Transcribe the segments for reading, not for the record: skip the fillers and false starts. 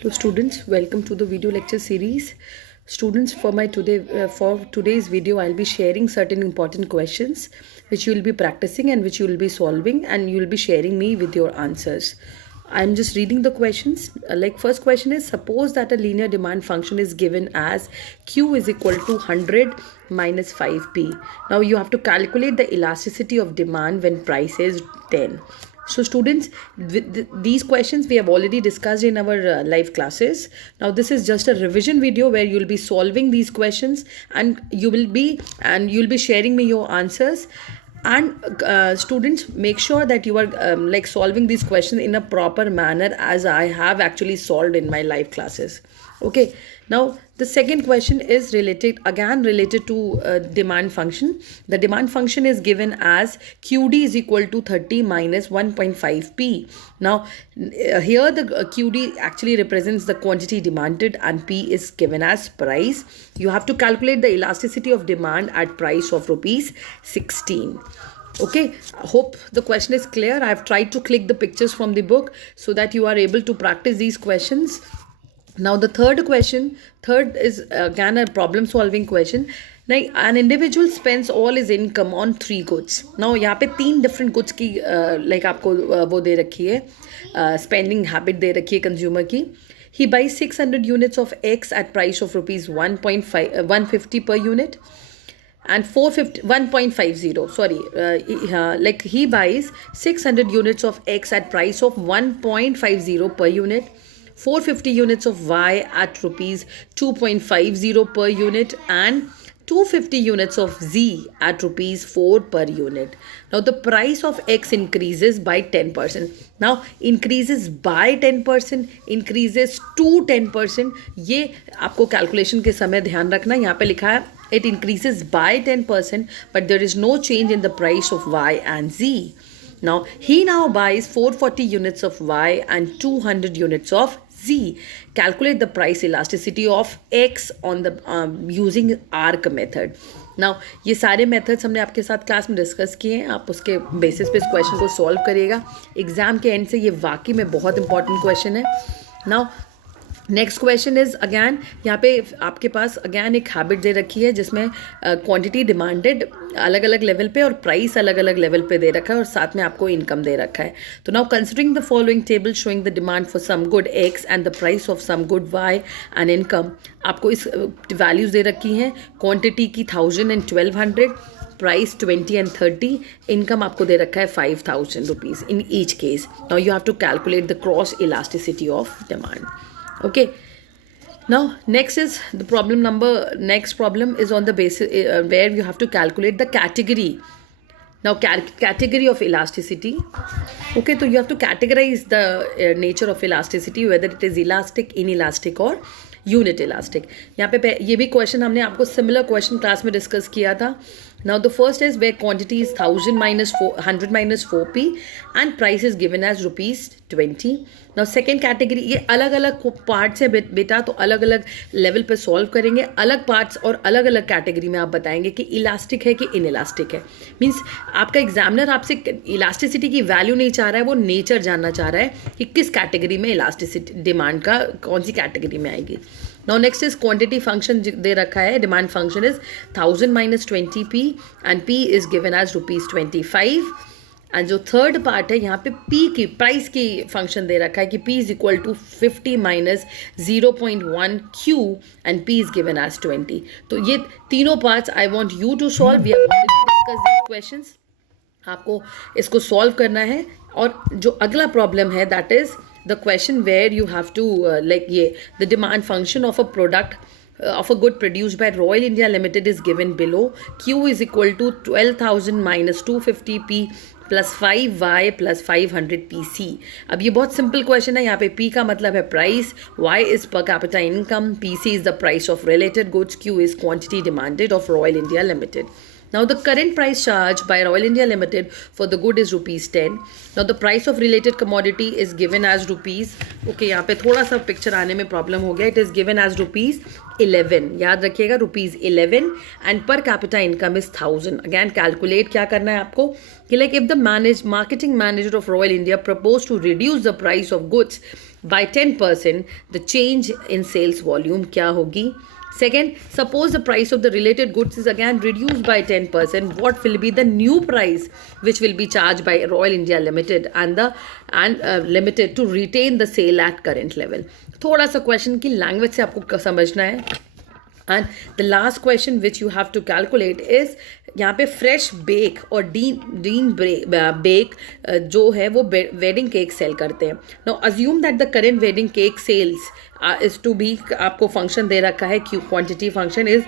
Hello students, welcome to the video lecture series. Students, for today's video I'll be sharing certain important questions which you will be practicing and which you will be solving, and you will be sharing me with your answers. I'm just reading the questions. Like, first question is, suppose that a linear demand function is given as Q is equal to 100 minus 5p. Now you have to calculate the elasticity of demand when price is 10. So students, these questions we have already discussed in our live classes. Now this is just a revision video where you'll be solving these questions, and you'll be sharing me your answers. And students, make sure that you are like solving these questions in a proper manner, as I have actually solved in my live classes. Okay, now the second question is related to demand function. The demand function is given as QD is equal to 30 minus 1.5p. Now here the QD actually represents the quantity demanded and P is given as price. You have to calculate the elasticity of demand at price of rupees 16. Okay, hope the question is clear. I have tried to click the pictures from the book so that you are able to practice these questions. Now the third is again a problem solving question. Now an individual spends all his income on 3 goods. Now यहाँ पे 3 different goods की like आपको वो दे रखी है, spending habit दे रखी है consumer की. He buys 600 units of X at price of rupees 150 per unit. And 1.50, sorry, like he buys 600 units of X at price of 1.50 per unit, 450 units of Y at rupees 2.50 per unit, and 250 units of Z at rupees 4 per unit. Now the price of X increases by 10%. Now increases by 10%, increases to 10%. ये आपको calculation के समय ध्यान रखना. यहाँ पे लिखा है it increases by 10%, but there is no change in the price of Y and Z. Now he now buys 440 units of Y and 200 units of Z. Calculate the price elasticity of X on the using ARC method. Now ये सारे methods हमने आपके साथ class में discuss किए हैं. आप उसके बेसिस पे इस क्वेश्चन को सॉल्व करिएगा. एग्जाम के एंड से ये वाकई में बहुत इंपॉर्टेंट क्वेश्चन है. Now next question is again, यहाँ पे आपके पास अगैन एक हैबिट दे रखी है जिसमें क्वांटिटी डिमांडेड अलग अलग लेवल पे और प्राइस अलग अलग लेवल पे दे रखा है, और साथ में आपको इनकम दे रखा है. तो now considering the following table showing the demand for some good X and the price of some good Y and income. आपको इस वैल्यूज दे रखी हैं. क्वांटिटी की 1000 and 1200, प्राइस 20 and 30, इनकम आपको दे रखा है 5000 rupees in each case. Now you have to calculate the cross elasticity of demand. Okay, now next problem is on the basis where you have to calculate the category. Now category of elasticity. Okay, so you have to categorize the nature of elasticity, whether it is elastic, inelastic or unit elastic. यहाँ पे ये भी question हमने आपको similar question class में discuss किया था. Now the first is where quantity is 100 minus 4p and price is given as rupees 20. Now second category, ये अलग अलग पार्ट्स है बेटा, तो अलग अलग लेवल पे सॉल्व करेंगे. अलग पार्ट्स और अलग अलग कैटेगरी में आप बताएंगे कि इलास्टिक है कि इनइलास्टिक है. मीन्स आपका एग्जामिनर आपसे इलास्टिसिटी की वैल्यू नहीं चाह रहा है, वो नेचर जानना चाह रहा है कि किस कैटेगरी में इलास्टिसिटी डिमांड का कौन सी कैटेगरी में आएगी. Now next is quantity function दे रखा है. Demand function is 1000 minus 20p and p is given as rupees 25. And जो थर्ड पार्ट है यहाँ पे p की प्राइस की फंक्शन दे रखा है कि p is equal to 50 minus 0.1 q and p is given as 20. तो ये तीनों parts I want you to solve. We have already discussed these questions. आपको इसको सॉल्व करना है. और जो अगला प्रॉब्लम है that is the question where you have to the demand function of a product of a good produced by Royal India Limited is given below. Q is equal to 12,000 minus 250p plus 5y plus 500 pc. अब ये बहुत simple question है. यहाँ पे p का मतलब है price, y is per capita income, pc is the price of related goods, q is quantity demanded of Royal India Limited. Now the current price charged by Royal India Limited for the good is rupees 10. Now the price of related commodity is given as rupees. Okay, यहाँ पे थोड़ा सा picture आने में problem हो गया. It is given as rupees 11. याद रखिएगा rupees 11 and per capita income is 1000. Again calculate क्या करना है आपको कि like if the marketing manager of Royal India proposed to reduce the price of goods by 10%, the change in sales volume क्या होगी? Second, suppose the price of the related goods is again reduced by 10%. What will be the new price which will be charged by Royal India Limited and Limited to retain the sale at current level? थोड़ा सा question की language से आपको समझना है. And the last question which you have to calculate is यहाँ पे fresh bake और डीन बेक जो है वो वेडिंग केक सेल करते हैं. Now assume that the current wedding cake sales is to be, आपको फंक्शन दे रखा है, quantity function is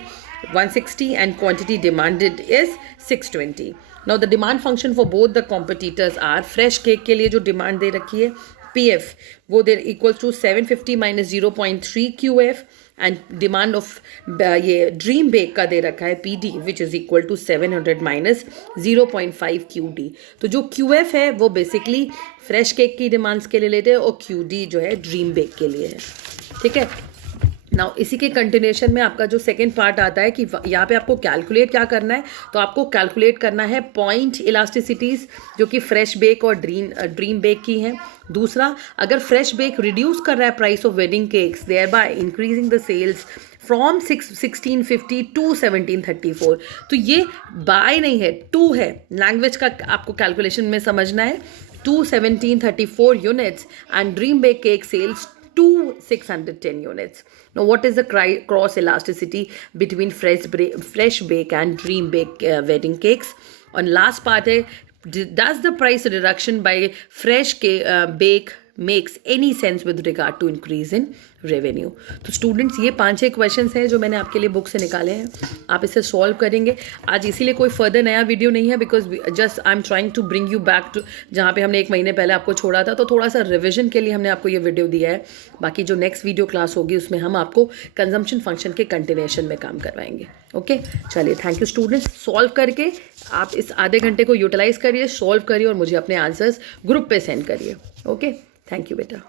160 and quantity demanded is 620. Now the demand function for both the competitors are, fresh cake के लिए जो demand दे रखी है PF वो देर equals to 750 minus 0.3 QF and demand of ये ड्रीम बेक का दे रखा है PD which is equal to 700 minus 0.5 QD. तो जो QF है वो बेसिकली फ्रेश केक की डिमांड्स के लिए लेते हैं और QD जो है ड्रीम बेक के लिए है. ठीक है. नाउ इसी के कंटिन्यूएशन में आपका जो सेकेंड पार्ट आता है कि यहाँ पे आपको कैलकुलेट क्या करना है. तो आपको कैलकुलेट करना है पॉइंट इलास्टिसिटीज़ जो कि फ्रेश बेक और ड्रीम बेक की हैं. दूसरा, अगर फ्रेश बेक रिड्यूस कर रहा है price of wedding cakes, there by increasing the sales from 1650 to 1734. तो ये बाय नहीं है, टू है. लैंग्वेज का आपको कैलकुलेशन में समझना है. To 1734 units and dream bake cake sales to 610 units. Now, what is the cross elasticity between fresh bake and dream bake wedding cakes? On last part, does the price reduction by fresh bake makes any sense with regard to increase in revenue? तो students ये 5-6 questions हैं जो मैंने आपके लिए book से निकाले हैं. आप इसे सॉल्व करेंगे. आज इसीलिए कोई फर्दर नया वीडियो नहीं है because just I am trying to bring you back to जहाँ पे हमने 1 महीने पहले आपको छोड़ा था. तो थोड़ा सा रिविजन के लिए हमने आपको ये वीडियो दिया है. बाकी जो नेक्स्ट वीडियो क्लास होगी उसमें हम आपको कंजम्पशन फंक्शन के कंटिन्यूएशन में काम करवाएंगे. ओके, चलिए, थैंक यू स्टूडेंट्स. सॉल्व करके आप इस आधे घंटे को यूटिलाइज करिए, सॉल्व करिए और मुझे अपने आंसर्स ग्रुप पे सेंड करिए. ओके, थैंक यू बेटा.